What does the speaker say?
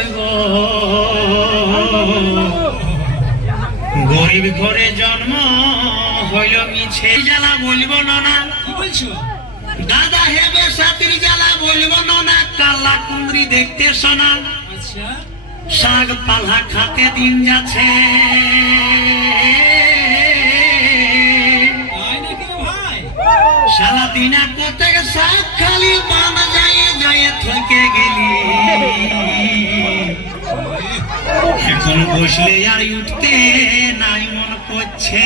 নয় গো, গরিব ঘরে জন্ম হইল মিছে জ্বালা বলবো না। কি বলছো? দাদা হেবে সাতির জ্বালা বলবো না, কালা কুঁদরি দেখতে শোনা। আচ্ছা, শাক পালা খাতে দিন যাচ্ছে, তাই নাকি ভাই? সারা দিন কোথায় শাক খালি বান যায় যায় থেকে গেলি। এখন বসলে আর উঠতে নাই মন করছে।